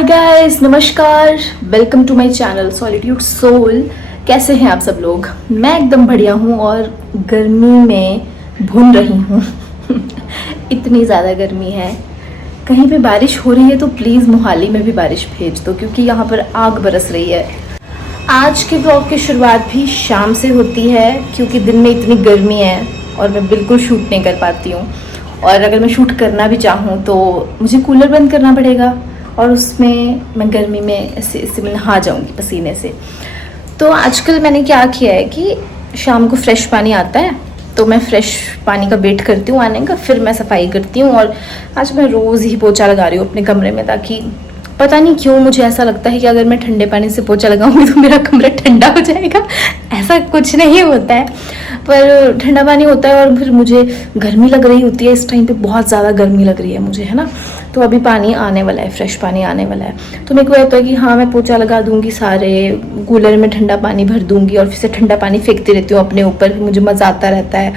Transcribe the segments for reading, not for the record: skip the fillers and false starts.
हाय guys, नमस्कार, welcome to my channel solitude soul. कैसे हैं आप सब लोग? मैं एकदम बढ़िया हूँ और गर्मी में भून रही हूँ। इतनी ज़्यादा गर्मी है। कहीं पे बारिश हो रही है तो प्लीज़ मोहाली में भी बारिश भेज दो, क्योंकि यहाँ पर आग बरस रही है। आज के ब्लॉग की शुरुआत भी शाम से होती है, क्योंकि दिन में इतनी गर्मी है और मैं बिल्कुल शूट नहीं कर पाती हूँ। और अगर मैं शूट करना भी चाहूँ तो मुझे कूलर बंद करना पड़ेगा और उसमें मैं गर्मी में ऐसे मैं नहा जाऊँगी पसीने से। तो आजकल मैंने क्या किया है कि शाम को फ्रेश पानी आता है तो मैं फ्रेश पानी का वेट करती हूँ आने का, फिर मैं सफाई करती हूँ। और आज मैं रोज़ ही पोछा लगा रही हूँ अपने कमरे में, ताकि पता नहीं क्यों मुझे ऐसा लगता है कि अगर मैं ठंडे पानी से पोछा लगाऊंगी तो मेरा कमरा ठंडा हो जाएगा। ऐसा कुछ नहीं होता है, पर ठंडा पानी होता है और फिर मुझे गर्मी लग रही होती है। इस टाइम पे बहुत ज़्यादा गर्मी लग रही है मुझे, है ना। तो अभी पानी आने वाला है, फ्रेश पानी आने वाला है, तो मेरे को होता है कि हाँ मैं पोछा लगा दूंगी, सारे कूलर में ठंडा पानी भर दूंगी और फिर से ठंडा पानी फेंकती रहती हूँ अपने ऊपर, मुझे मज़ा आता रहता है।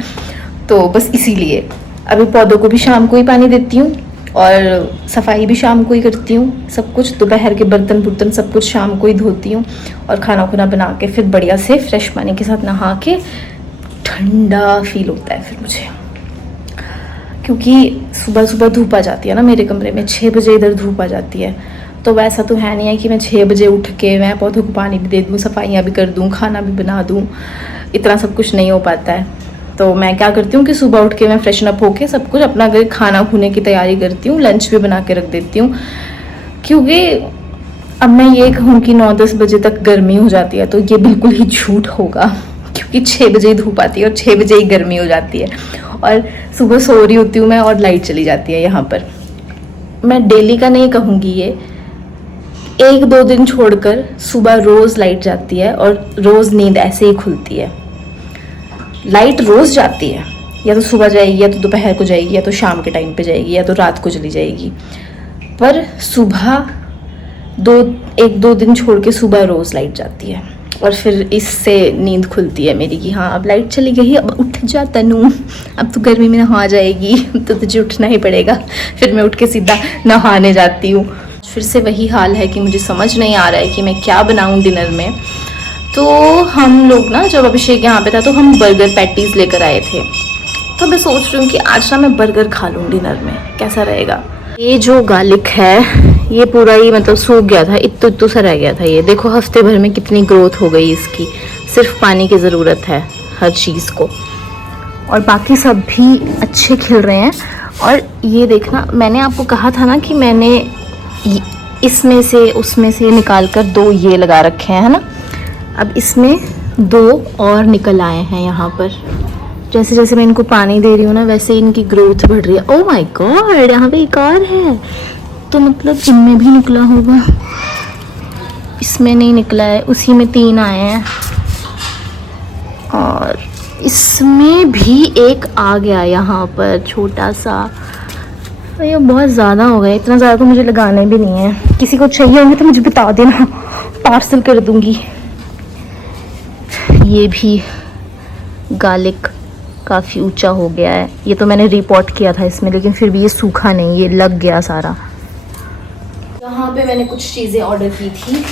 तो बस इसीलिए अभी पौधों को भी शाम को ही पानी देती हूँ और सफाई भी शाम को ही करती हूँ। सब कुछ दोपहर के बर्तन सब कुछ शाम को ही धोती हूँ और खाना खुना बना के फिर बढ़िया से फ्रेश पानी के साथ नहा के ठंडा फील होता है फिर मुझे। क्योंकि सुबह सुबह धूप आ जाती है ना मेरे कमरे में, 6 बजे इधर धूप आ जाती है। तो वैसा तो है नहीं है कि मैं 6 बजे उठ के मैं पौधों को पानी भी दे दूँ, सफाइयाँ भी कर दूँ, खाना भी बना दूँ, इतना सब कुछ नहीं हो पाता है। तो मैं क्या करती हूँ कि सुबह उठ के मैं फ्रेशन अप होके सब कुछ अपना खाना खूने की तैयारी करती हूँ, लंच भी बना के रख देती हूँ। क्योंकि अब मैं ये कहूँ कि 9-10 बजे तक गर्मी हो जाती है तो ये बिल्कुल ही झूठ होगा, क्योंकि 6 बजे ही धूप आती है और 6 बजे ही गर्मी हो जाती है। और सुबह सो रही होती हूँ मैं और लाइट चली जाती है यहाँ पर। मैं डेली का नहीं कहूँगी, ये 1-2 दिन छोड़कर सुबह रोज़ लाइट जाती है और रोज़ नींद ऐसे ही खुलती है। लाइट रोज़ जाती है, या तो सुबह जाएगी, या तो दोपहर को जाएगी, या तो शाम के टाइम पे जाएगी, या तो रात को चली जाएगी। पर सुबह 1-2 दिन छोड़ के सुबह रोज़ लाइट जाती है और फिर इससे नींद खुलती है मेरी कि हाँ अब लाइट चली गई, अब उठ जा तनु, अब तो गर्मी में नहा जाएगी, तो तुझे उठना ही पड़ेगा। फिर मैं उठ के सीधा नहाने जाती हूँ। फिर से वही हाल है कि मुझे समझ नहीं आ रहा है कि मैं क्या बनाऊँ डिनर में। तो हम लोग ना, जब अभिषेक यहाँ पे था तो हम बर्गर पैटीज़ लेकर आए थे, तो मैं सोच रही हूँ कि आज ना मैं बर्गर खा लूँ डिनर में, कैसा रहेगा। ये जो गार्लिक है ये पूरा ही मतलब सूख गया था, इत्तू सा रह गया था। ये देखो हफ्ते भर में कितनी ग्रोथ हो गई इसकी। सिर्फ पानी की ज़रूरत है हर चीज़ को, और बाकी सब भी अच्छे खिल रहे हैं। और ये देखना, मैंने आपको कहा था ना कि मैंने इसमें से उसमें से निकाल कर 2 ये लगा रखे हैं, है ना। अब इसमें 2 और निकल आए हैं यहाँ पर। जैसे जैसे मैं इनको पानी दे रही हूँ ना, वैसे इनकी ग्रोथ बढ़ रही है। ओह माय गॉड, यहाँ पे एक और है, तो मतलब इनमें भी निकला होगा। इसमें नहीं निकला है, उसी में 3 आए हैं और इसमें भी एक आ गया यहाँ पर छोटा सा। ये बहुत ज़्यादा हो गया, इतना ज़्यादा तो मुझे लगाने भी नहीं है। किसी को चाहिए होंगे तो मुझे बता देना, पार्सल कर दूँगी। ये भी गार्लिक काफ़ी ऊंचा हो गया है। ये तो मैंने रिपोर्ट किया था इसमें, लेकिन फिर भी ये सूखा नहीं, ये लग गया सारा। यहाँ पे मैंने कुछ चीज़ें ऑर्डर की थी।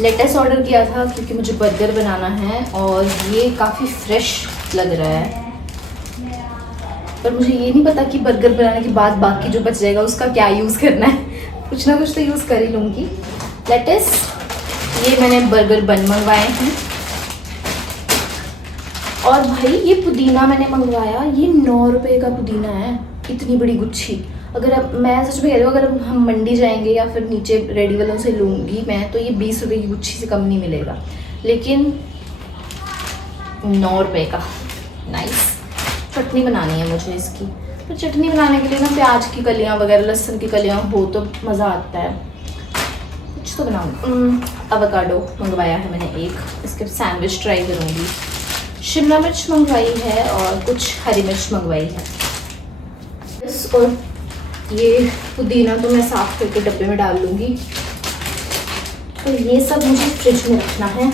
लेटेस ऑर्डर किया था क्योंकि मुझे बर्गर बनाना है और ये काफ़ी फ्रेश लग रहा है। पर मुझे ये नहीं पता कि बर्गर बनाने के बाद बाकी जो बच जाएगा उसका क्या यूज़ करना है। कुछ ना कुछ तो यूज़ कर ही लूँगी। लेटेस ये मैंने बर्गर बन मंगवाए हैं। और भाई ये पुदीना मैंने मंगवाया, ये 9 रुपये का पुदीना है, इतनी बड़ी गुच्छी। अगर अब मैं सच में कह रही हूँ, अगर हम मंडी जाएंगे या फिर नीचे रेडी वालों से लूँगी मैं, तो ये 20 रुपये की गुच्छी से कम नहीं मिलेगा, लेकिन 9 रुपये का। नाइस। चटनी बनानी है मुझे इसकी, तो चटनी बनाने के लिए ना प्याज की कलियाँ वगैरह, लहसुन की कलियाँ हो तो मज़ा आता है। कुछ तो बनाऊँ। एवोकाडो मंगवाया है मैंने एक, इसके सैंडविच ट्राई करूँगी। शिमला मिर्च मंगवाई है और कुछ हरी मिर्च मंगवाई है। और ये पुदीना तो मैं साफ करके डब्बे में डाल लूँगी। तो ये सब मुझे फ्रिज में रखना है।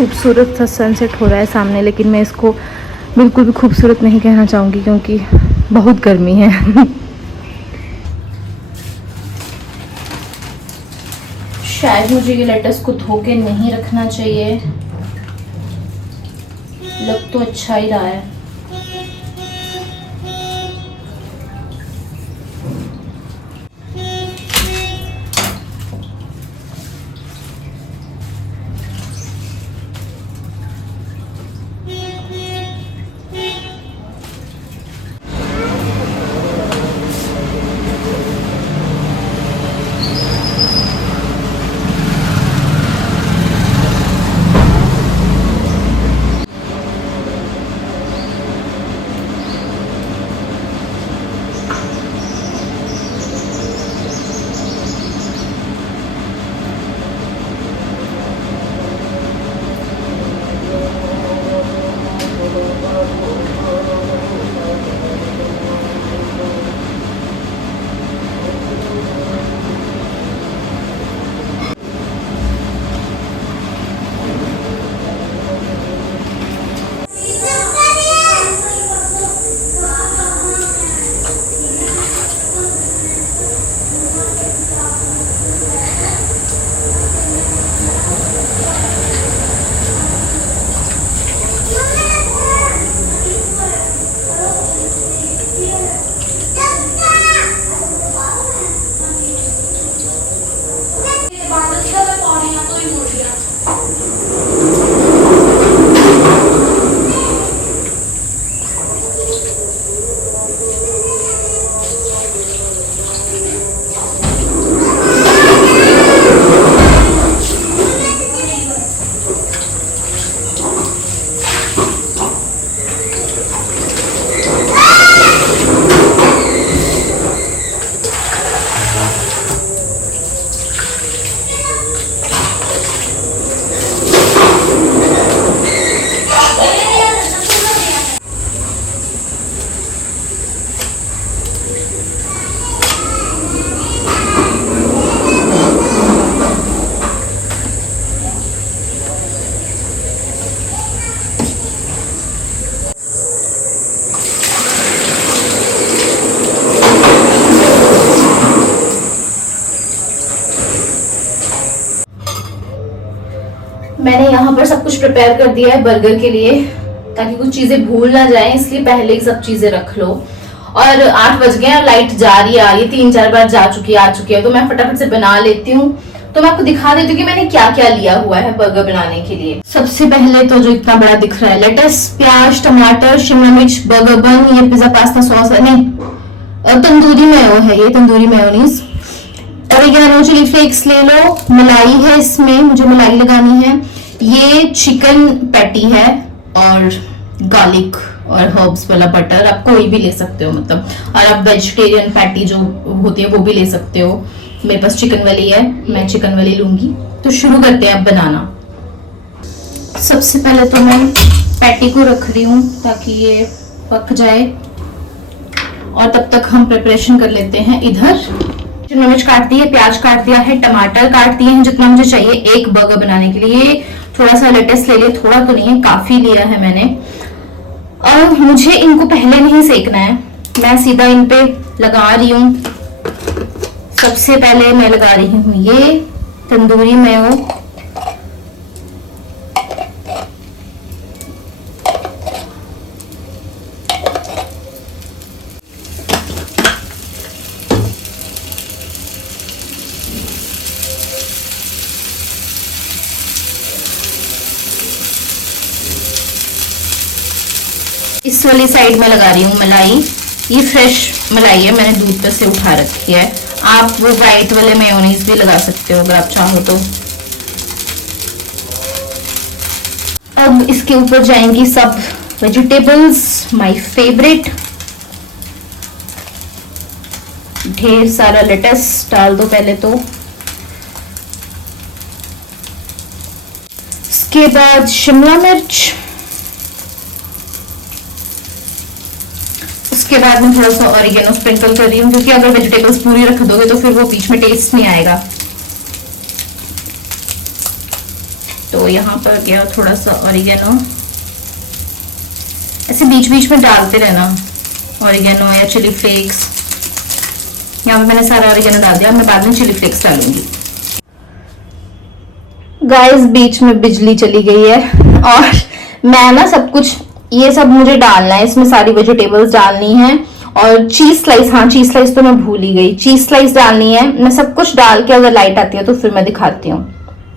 खूबसूरत सा सनसेट हो रहा है सामने, लेकिन मैं इसको बिल्कुल भी खूबसूरत नहीं कहना चाहूँगी क्योंकि बहुत गर्मी है। शायद मुझे ये लेटस को धो के नहीं रखना चाहिए, लग तो अच्छा ही रहा है। मैंने यहाँ पर सब कुछ प्रिपेयर कर दिया है बर्गर के लिए, ताकि कुछ चीजें भूल ना जाए, इसलिए पहले ही सब चीजें रख लो। और 8 बज गए हैं, लाइट जा रही है, ये 3-4 बार आ चुकी है, तो मैं फटाफट से बना लेती हूँ। तो मैं आपको दिखा देती हूँ कि मैंने क्या क्या लिया हुआ है बर्गर बनाने के लिए। सबसे पहले तो जो इतना बड़ा दिख रहा है, लेटस, प्याज, टमाटर, शिमला मिर्च, बर्गर बन, ये पिज्जा पास्ता सॉस है, नहीं तंदूरी मेयो है, ये tandoori mayonnaise, oregano, chilli flakes ले लो, मलाई है इसमें, मुझे मलाई लगानी है, ये चिकन पैटी है, और गार्लिक और हर्ब्स वाला बटर, आप कोई भी ले सकते हो मतलब, और आप वेजिटेरियन पैटी जो होती है वो भी ले सकते हो। मेरे पास चिकन वाली है, मैं चिकन वाली लूंगी। तो शुरू करते हैं अब बनाना। सबसे पहले तो मैं पैटी को रख रही हूँ ताकि ये पक जाए, और तब तक हम प्रिपरेशन कर लेते हैं। इधर शिमला मिर्च काट दी है, प्याज काट दिया है, टमाटर काट दिए हैं जितना मुझे चाहिए एक बर्गर बनाने के लिए। थोड़ा सा लेटस ले लिया, थोड़ा तो नहीं है, काफी लिया है मैंने। और मुझे इनको पहले नहीं सेकना है, मैं सीधा इन पे लगा रही हूँ। सबसे पहले मैं लगा रही हूँ ये तंदूरी मेयो, इस वाली साइड में लगा रही हूँ मलाई। ये फ्रेश मलाई है, मैंने दूध पे से उठा रखी है। आप वो व्हाइट वाले मेयोनीज भी लगा सकते हो अगर आप चाहो तो। अब इसके ऊपर जाएंगी सब वेजिटेबल्स, माय फेवरेट। ढेर सारा लेटस डाल दो पहले तो, इसके बाद शिमला मिर्च, उसके बाद में थोड़ा सा ऑरिगेनो स्प्रिंकल कर रही हूँ, क्योंकि अगर वेजिटेबल्स पूरी रख दोगे तो फिर वो बीच में टेस्ट नहीं आएगा। तो यहाँ पर गया थोड़ा सा ऑरिगेनो, ऐसे बीच बीच में डालते रहना ऑरिगेनो या चिली फ्लेक्स। यहाँ पे मैंने सारा ऑरिगेनो डाल दिया, मैं बाद में चिली फ्लेक्स डालूंगी। गाइस बीच में बिजली चली गई है और मैं ना सब कुछ ये सब मुझे डालना है, इसमें सारी वेजिटेबल्स डालनी है और चीज स्लाइस, हाँ चीज स्लाइस तो मैं भूल ही गई, चीज स्लाइस डालनी है। मैं सब कुछ डाल के अगर लाइट आती है तो फिर मैं दिखाती हूँ।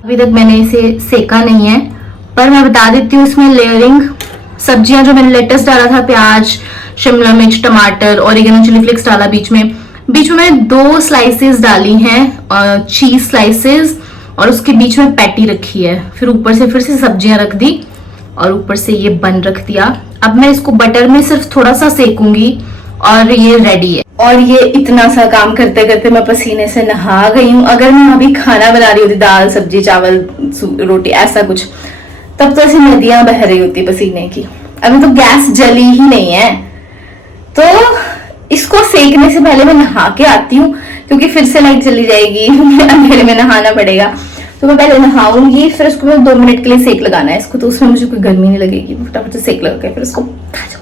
अभी तक मैंने इसे सेका नहीं है, पर मैं बता देती हूँ इसमें लेयरिंग। सब्जियां जो मैंने लेटस डाला था, प्याज, शिमला मिर्च, टमाटर, ऑरिगेनो, चिली फ्लेक्स डाला बीच में मैंने 2 स्लाइसेस डाली हैं चीज स्लाइसेस, और उसके बीच में पैटी रखी है। फिर ऊपर से फिर से सब्जियां रख दी और ऊपर से ये बन रख दिया। अब मैं इसको बटर में सिर्फ थोड़ा सा सेकूंगी और ये रेडी है। और ये इतना सा काम करते करते मैं पसीने से नहा गई हूँ। अगर मैं अभी खाना बना रही होती, दाल सब्जी चावल रोटी ऐसा कुछ, तब तो ऐसी नदियां बह रही होती पसीने की। अभी तो गैस जली ही नहीं है, तो इसको सेकने से पहले मैं नहा के आती हूँ, क्योंकि फिर से लाइट चली जाएगी, अंधेरे में नहाना पड़ेगा। तो मैं पहले नहाऊंगी, फिर उसको मैं 2 मिनट के लिए सेक लगाना है इसको, तो उसमें मुझे कोई गर्मी नहीं लगेगी। फटाफट से सेक लगा के फिर उसको खा जाऊंगी।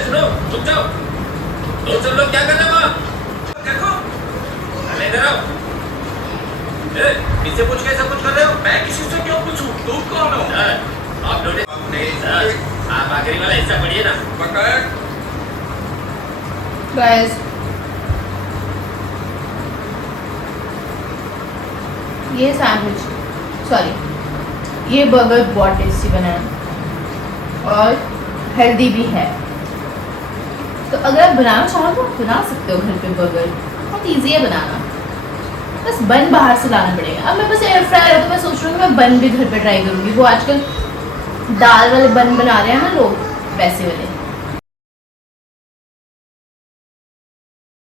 सुनो, रुक जाओ। तुम सब लोग क्या कर रहे हो वहाँ? देखो, अरे इधर आओ। किससे पूछ के सब कुछ कर रहे हो? मैं किसी से क्यों पूछूं? तुम कौन हो? आप लोग सर, आप आखिरी वाला हिस्सा पढ़िए ना। गाइस ये सैंडविच, सॉरी ये बर्गर बहुत टेस्टी बना है और हेल्दी भी है। तो अगर आप बनाना चाहो तो बना सकते हो घर पे बर्गर, बहुत इजी है बनाना, बस बन बाहर से लाना पड़ेगा। अब मैं बस एयर फ्रायर है तो मैं सोच रही हूँ मैं बन भी घर पे ट्राई करूँगी। वो आजकल दाल वाले बन बना रहे हैं ना लोग, वैसे वाले।